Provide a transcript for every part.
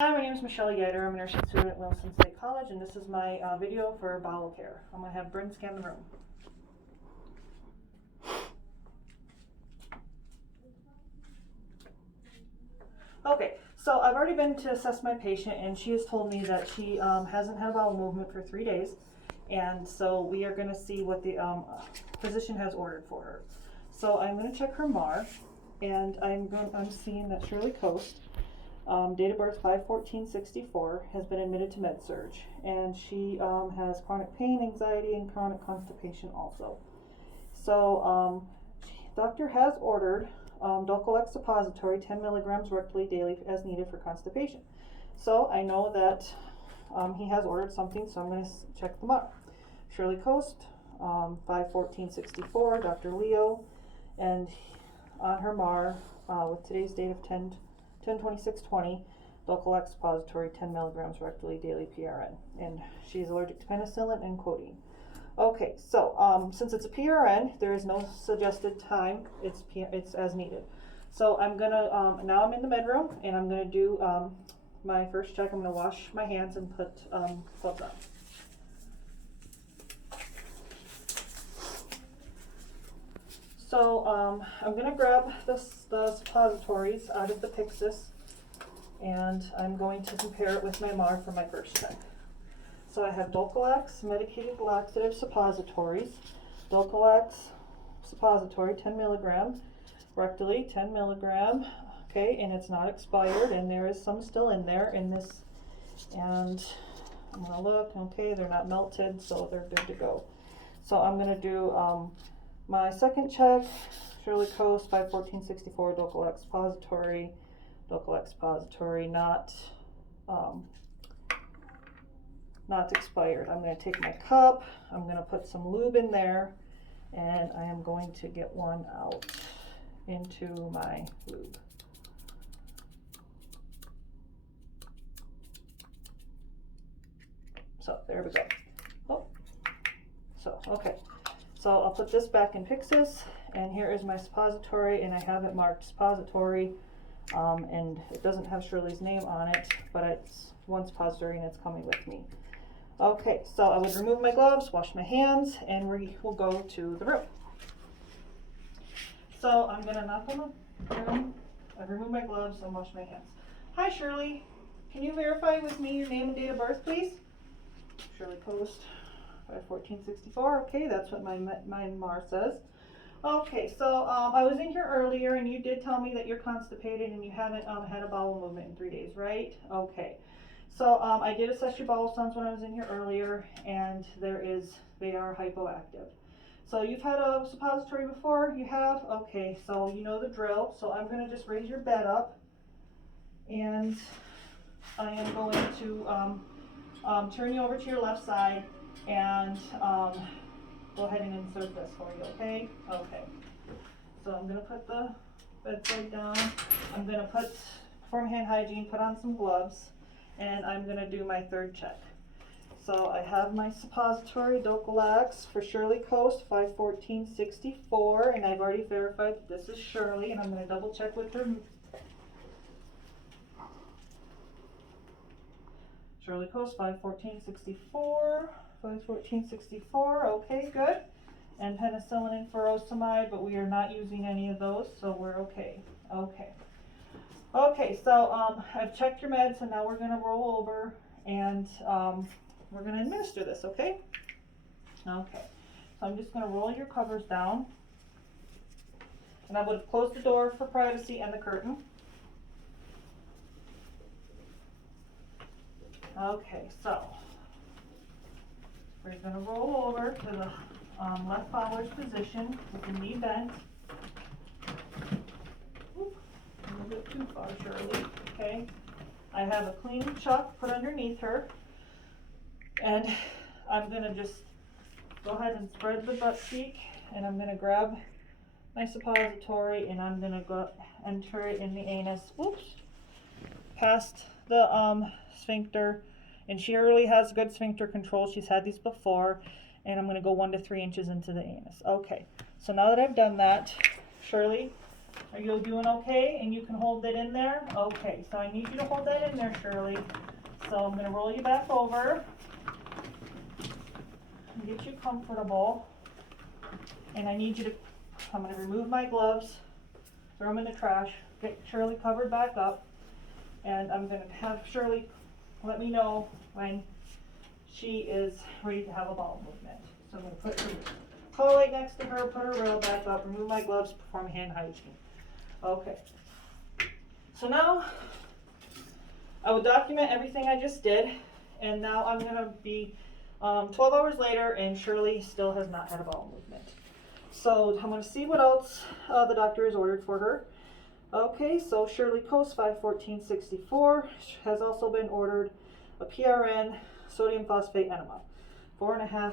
Hi, my name is Michelle Yeiter. I'm a nursing student at Wilson State College, and this is my video for bowel care. I'm going to have Bryn scan the room. Okay, so I've already been to assess my patient, and she has told me that she hasn't had a bowel movement for 3 days, and so we are going to see what the physician has ordered for her. So I'm going to check her MAR, and I'm seeing that Shirley Coast, date of birth 5/14/64, has been admitted to med-surg, and she has chronic pain, anxiety, and chronic constipation also. So doctor has ordered Dulcolax suppository 10 milligrams rectally daily as needed for constipation. So I know that he has ordered something, so I'm going to check them out. Shirley Coast, 5/14/64, Dr. Leo, and on her MAR with today's date of 10/26/20, Dulcolax suppository 10 milligrams rectally daily PRN, and she's allergic to penicillin and codeine. Okay, so since it's a PRN, there is no suggested time. It's as needed. So I'm gonna now I'm in the med room, and I'm gonna do my first check. I'm gonna wash my hands and put gloves on. So I'm gonna grab the suppositories out of the Pyxis, and I'm going to compare it with my MAR for my first check. So I have Dulcolax medicated laxative suppositories. Dulcolax suppository 10 milligram rectally, 10 milligram. Okay, and it's not expired, and there is some still in there in this. And I'm gonna look. Okay, they're not melted, so they're good to go. So I'm gonna do my second check. Shirley Coast 5/14/64 Dulcolax suppository. Dulcolax suppository not expired. I'm going to take my cup, I'm going to put some lube in there, and I am going to get one out into my lube. So there we go. Oh, so okay. So I'll put this back in Pyxis, and here is my suppository, and I have it marked suppository, and it doesn't have Shirley's name on it, but it's one suppository and it's coming with me. Okay, so I would remove my gloves, wash my hands, and we will go to the room. So I'm gonna knock on the room, I remove my gloves and wash my hands. Hi Shirley, can you verify with me your name and date of birth, please? Shirley Coast, 5/14/64. Okay, that's what my MAR says. Okay, so I was in here earlier, and you did tell me that you're constipated and you haven't had a bowel movement in 3 days, right? Okay. So I did assess your bowel sounds when I was in here earlier, and they are hypoactive. So you've had a suppository before? You have? Okay, so you know the drill. So I'm going to just raise your bed up, and I am going to turn you over to your left side, and go ahead and insert this for you, okay? Okay. So I'm going to put the bedside down. I'm going to perform hand hygiene, put on some gloves, and I'm going to do my third check. So I have my suppository Dulcolax for Shirley Coast 5/14/64, and I've already verified that this is Shirley, and I'm going to double check with her. Shirley Coast 5/14/64, 5/14/64, okay, good. And penicillin and furosemide, but we are not using any of those, so we're okay. Okay. Okay, so I've checked your meds, and now we're going to roll over, and we're going to administer this, okay? Okay. So I'm just going to roll your covers down, and I would close the door for privacy and the curtain. Okay, so we're going to roll over to the left fowler's position with the knee bent. Oop, a little bit too far, Shirley. Okay. I have a clean chuck put underneath her, and I'm going to just go ahead and spread the butt cheek, and I'm going to grab my suppository, and I'm going to go enter it in the anus. Oops. Past the sphincter, and she really has good sphincter control. She's had these before, and I'm going to go 1 to 3 inches into the anus. Okay, so now that I've done that, Shirley, Are you doing okay? And you can hold it in there? Okay, so I need you to hold that in there, Shirley. So I'm going to roll you back over and get you comfortable. And I need you to, I'm going to remove my gloves, throw them in the trash, get Shirley covered back up, and I'm going to have Shirley let me know when she is ready to have a bowel movement. So I'm going to put her call light next to her, put her rail back up, remove my gloves, perform hand hygiene. Okay. So now I will document everything I just did, and now I'm going to be 12 hours later, and Shirley still has not had a bowel movement. So I'm going to see what else the doctor has ordered for her. Okay, so Shirley Coast 51464 has also been ordered a PRN sodium phosphate enema, 4.5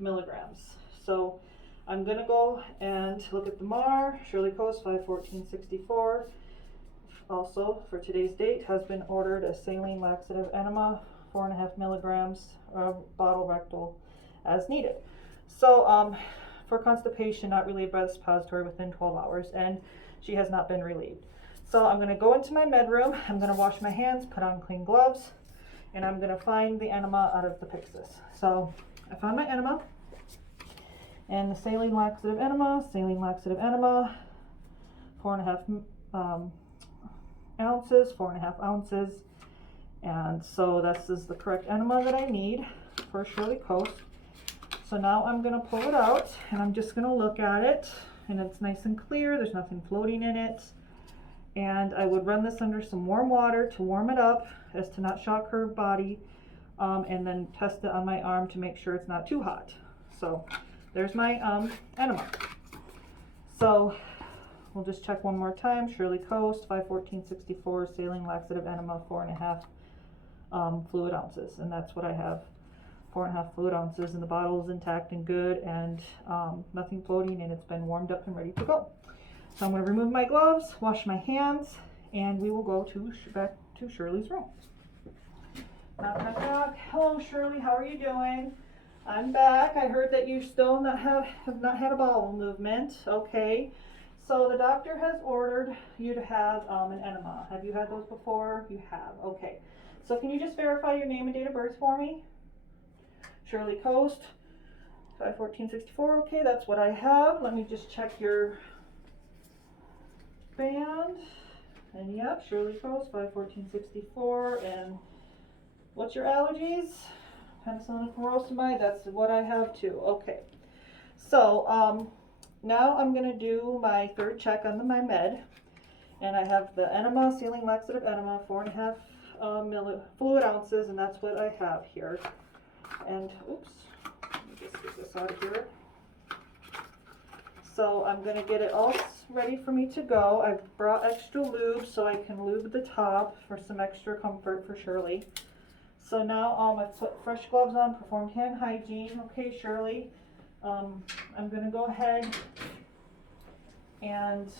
milligrams. So I'm going to go and look at the MAR. Shirley Coast 51464 also for today's date has been ordered a saline laxative enema, 4.5 milligrams bottle rectal as needed. So for constipation not relieved by the suppository within 12 hours, and she has not been relieved. So I'm going to go into my med room, I'm going to wash my hands, put on clean gloves, and I'm going to find the enema out of the Pyxis. So I found my enema, and the saline laxative enema, 4.5 ounces, 4.5 ounces. And so this is the correct enema that I need for Shirley Coast. So now I'm going to pull it out, and I'm just going to look at it, and it's nice and clear. There's nothing floating in it. And I would run this under some warm water to warm it up as to not shock her body, and then test it on my arm to make sure it's not too hot. So there's my enema. So we'll just check one more time. Shirley Coast 51464 saline laxative enema, 4.5 fluid ounces, and that's what I have. 4.5 fluid ounces, and the bottle is intact and good, and nothing floating, and it's been warmed up and ready to go. So I'm going to remove my gloves, wash my hands, and we will go back to Shirley's room. Knock, knock, knock. Hello, Shirley. How are you doing? I'm back. I heard that you still have not had a bowel movement. Okay. So the doctor has ordered you to have an enema. Have you had those before? You have. Okay. So can you just verify your name and date of birth for me? Shirley Coast 51464. Okay, that's what I have. Let me just check your band. And yep, Shirley Coast 51464. And what's your allergies? Penicillin and furosemide. That's what I have too. Okay. So now I'm going to do my third check on my med, and I have the enema, saline laxative enema, 4.5 fluid ounces, and that's what I have here. And oops, let me just get this out of here. So I'm going to get it all ready for me to go. I've brought extra lube so I can lube the top for some extra comfort for Shirley. So now I've put fresh gloves on, performed hand hygiene. Okay, Shirley, I'm going to go ahead and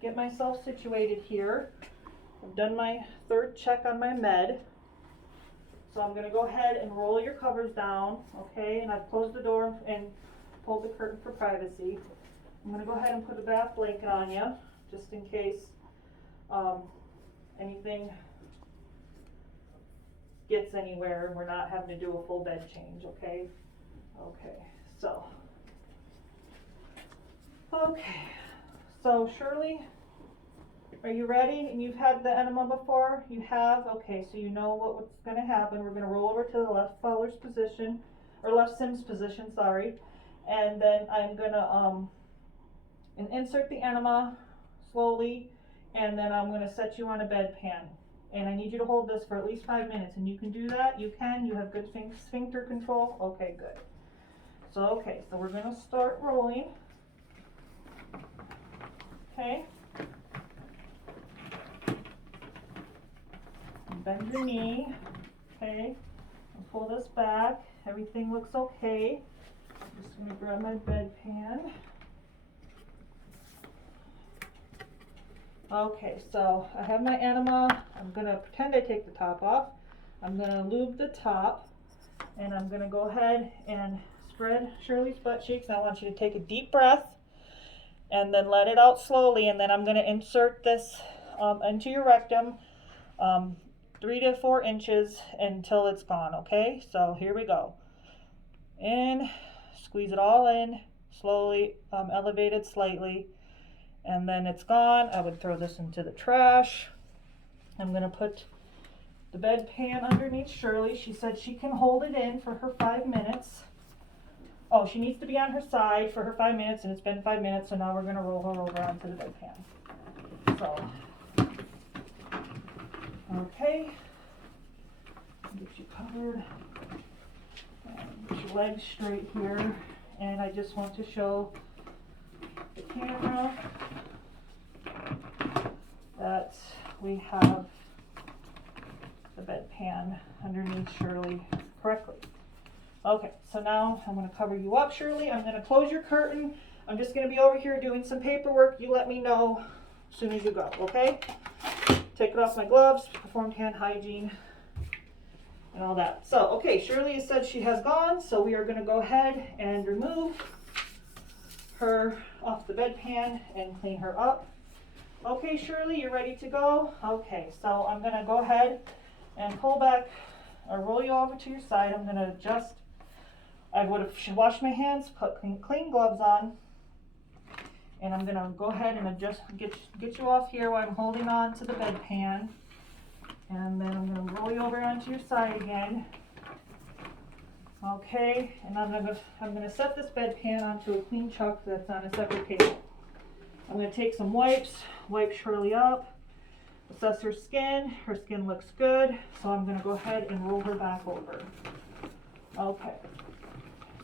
get myself situated here. I've done my third check on my med. So I'm going to go ahead and roll your covers down, okay? And I've closed the door and pulled the curtain for privacy. I'm going to go ahead and put a bath blanket on you, just in case anything gets anywhere and we're not having to do a full bed change, okay? Okay, so Shirley, are you ready? And you've had the enema before? You have? Okay, so you know what's going to happen. We're going to roll over to the left Fowler's position, or left Sims position, sorry. And then I'm going to insert the enema slowly, and then I'm going to set you on a bedpan. And I need you to hold this for at least 5 minutes, and you can do that. You can. You have good sphincter control. Okay, good. So we're going to start rolling. Okay. Bend your knee. Okay. And pull this back. Everything looks okay. I'm just going to grab my bedpan. Okay, so I have my enema. I'm going to pretend I take the top off. I'm going to lube the top, and I'm going to go ahead and spread Shirley's butt cheeks. I want you to take a deep breath and then let it out slowly, and then I'm going to insert this into your rectum, 3 to 4 inches until it's gone. Okay, so here we go. In, squeeze it all in slowly, elevate it slightly, and then it's gone. I would throw this into the trash. I'm going to put the bedpan underneath Shirley. She said she can hold it in for her 5 minutes. Oh, she needs to be on her side for her 5 minutes, and it's been 5 minutes, so now we're going to roll her over onto the bedpan. So, okay, get you covered, and get your legs straight here, and I just want to show the camera that we have the bedpan underneath Shirley correctly. Okay, so now I'm going to cover you up, Shirley. I'm going to close your curtain. I'm just going to be over here doing some paperwork. You let me know as soon as you go, okay? Taking off my gloves, performed hand hygiene, and all that. So, okay, Shirley has said she has gone, so we are going to go ahead and remove her off the bedpan and clean her up. Okay, Shirley, you're ready to go? Okay, so I'm going to go ahead and pull back or roll you over to your side. I'm going to adjust. Should wash my hands, put clean gloves on, and I'm going to go ahead and adjust, get you off here while I'm holding on to the bedpan, and then I'm going to roll you over onto your side again. Okay, and I'm going to set this bedpan onto a clean chuck that's on a separate table. I'm going to take some wipes, wipe Shirley up, assess her skin. Her skin looks good, so I'm going to go ahead and roll her back over. Okay.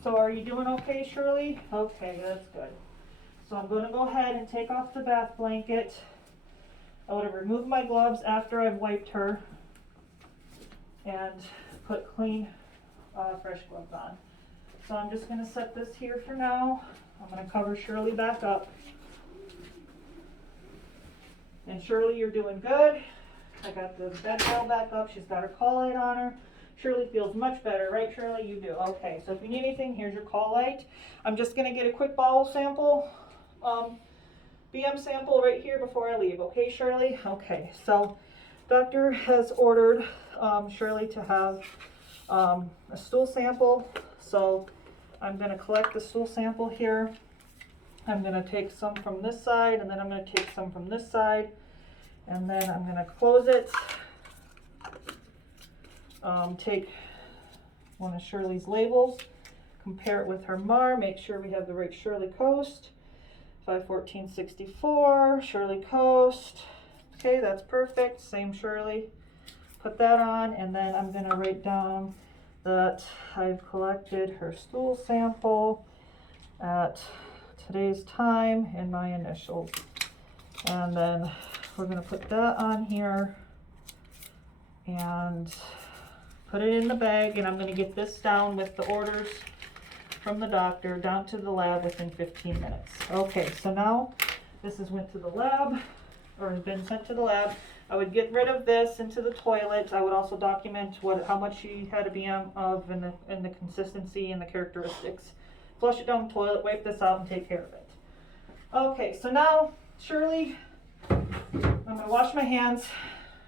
So are you doing okay, Shirley? Okay, that's good. So I'm going to go ahead and take off the bath blanket. I would have removed my gloves after I've wiped her and put clean, fresh gloves on. So I'm just going to set this here for now. I'm going to cover Shirley back up. And Shirley, you're doing good. I got the bed rail back up. She's got her call light on her. Shirley feels much better, right, Shirley? You do. Okay, so if you need anything, here's your call light. I'm just going to get a quick bowel sample, BM sample right here before I leave. Okay, Shirley? Okay, so doctor has ordered Shirley to have a stool sample. So I'm going to collect the stool sample here. I'm going to take some from this side, and then I'm going to take some from this side, and then I'm going to close it. Take one of Shirley's labels, compare it with her MAR, make sure we have the right Shirley Coast, 51464, Shirley Coast. Okay, that's perfect, same Shirley. Put that on, and then I'm going to write down that I've collected her stool sample at today's time and my initials. And then we're going to put that on here and put it in the bag, and I'm going to get this down with the orders from the doctor down to the lab within 15 minutes. Okay, so now this went to the lab, or has been sent to the lab. I would get rid of this into the toilet. I would also document how much she had a BM of and the consistency and the characteristics. Flush it down the toilet, wipe this out, and take care of it. Okay, so now, Shirley, I'm going to wash my hands,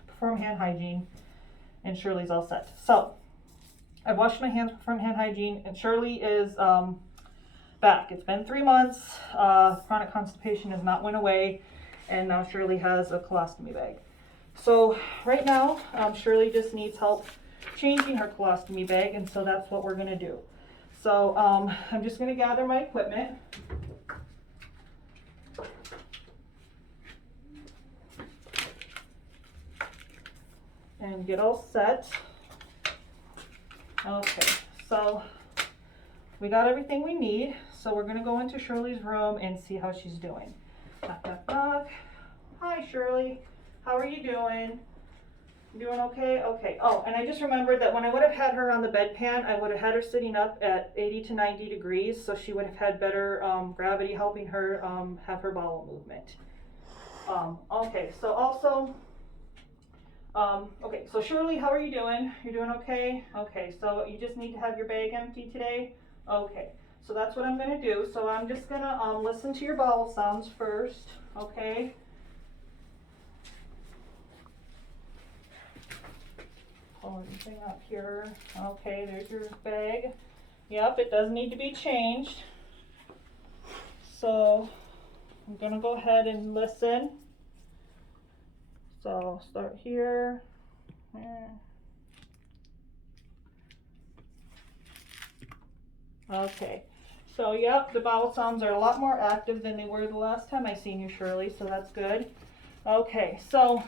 perform hand hygiene, and Shirley's all set. So, I've washed my hands, performed hand hygiene, and Shirley is back. It's been 3 months. Chronic constipation has not went away, and now Shirley has a colostomy bag. So, right now, Shirley just needs help changing her colostomy bag, and so that's what we're going to do. So, I'm just going to gather my equipment. And get all set. Okay, so we got everything we need. So we're gonna go into Shirley's room and see how she's doing. Knock, knock, knock. Hi, Shirley. How are you doing? You doing okay? Okay. Oh, and I just remembered that when I would have had her on the bedpan, I would have had her sitting up at 80 to 90 degrees, so she would have had better gravity helping her have her bowel movement. Okay, so also, okay, so Shirley, how are you doing? You're doing okay? Okay, so you just need to have your bag empty today? Okay, So that's what I'm gonna do. So I'm just gonna listen to your bowel sounds first, okay? Pull everything up here. Okay, there's your bag. Yep, it does need to be changed. So I'm gonna go ahead and listen. So start here. Okay, so yep, the bowel sounds are a lot more active than they were the last time I seen you, Shirley, so that's good. Okay, so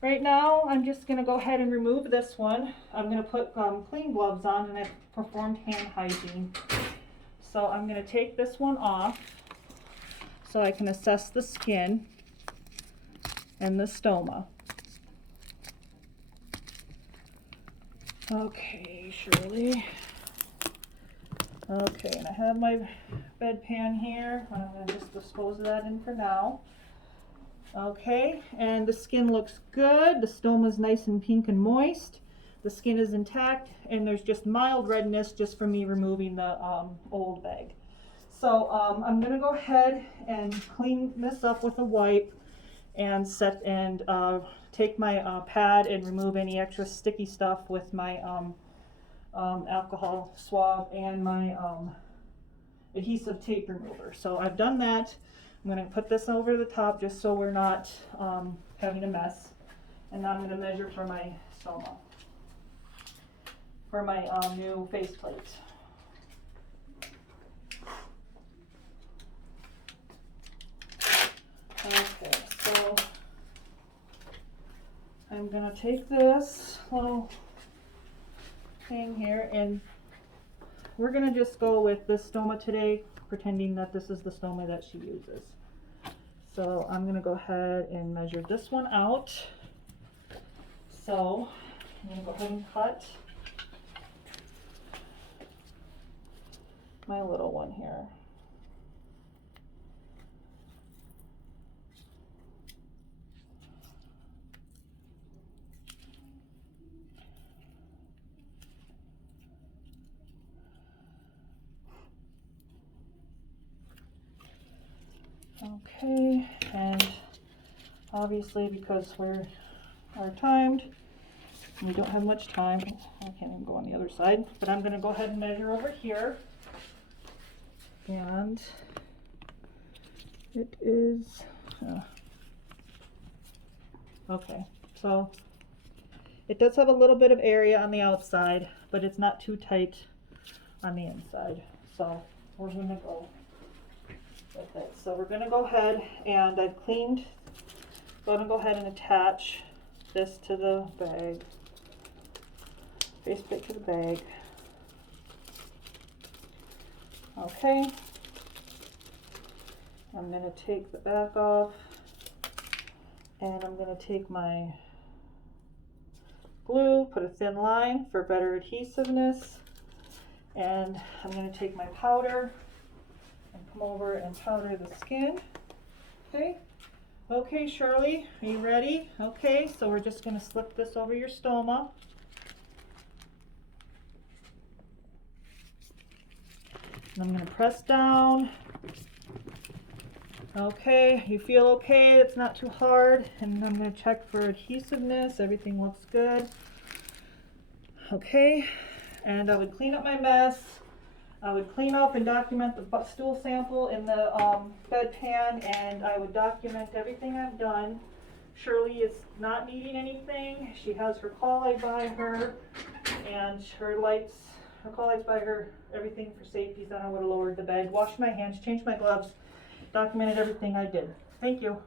right now I'm just gonna go ahead and remove this one. I'm gonna put clean gloves on, and I've performed hand hygiene. So I'm gonna take this one off so I can assess the skin and the stoma. Okay, Shirley. Okay, and I have my bedpan here. I'm going to just dispose of that in for now. Okay, and the skin looks good. The stoma is nice and pink and moist. The skin is intact, and there's just mild redness just from me removing the old bag. So I'm going to go ahead and clean this up with a wipe and take my pad and remove any extra sticky stuff with my alcohol swab and my adhesive tape remover. So I've done that. I'm going to put this over the top just so we're not having a mess. And now I'm going to measure for my stoma, for my new faceplate. Okay, so I'm going to take this little thing here, and we're going to just go with this stoma today, pretending that this is the stoma that she uses. So I'm going to go ahead and measure this one out. So I'm going to go ahead and cut my little one here. Okay, and obviously because we're timed, we don't have much time. I can't even go on the other side, but I'm going to go ahead and measure over here. And it is, okay, so it does have a little bit of area on the outside, but it's not too tight on the inside. So we're going to go with it. So we're going to go ahead, and I've cleaned, going to go ahead and attach this to the bag, faceplate to the bag. Okay, I'm going to take the back off, and I'm going to take my glue, put a thin line for better adhesiveness, and I'm going to take my powder and come over and powder the skin. Okay, okay, Shirley, are you ready? Okay, so we're just going to slip this over your stoma. And I'm going to press down. Okay, you feel okay? It's not too hard. And I'm going to check for adhesiveness. Everything looks good. Okay, and I would clean up my mess. I would clean up and document the stool sample in the bedpan, and I would document everything I've done. Shirley is not needing anything. She has her call light by her, and her call lights by her, everything for safety. Then I would have lowered the bed, washed my hands, changed my gloves, documented everything I did. Thank you.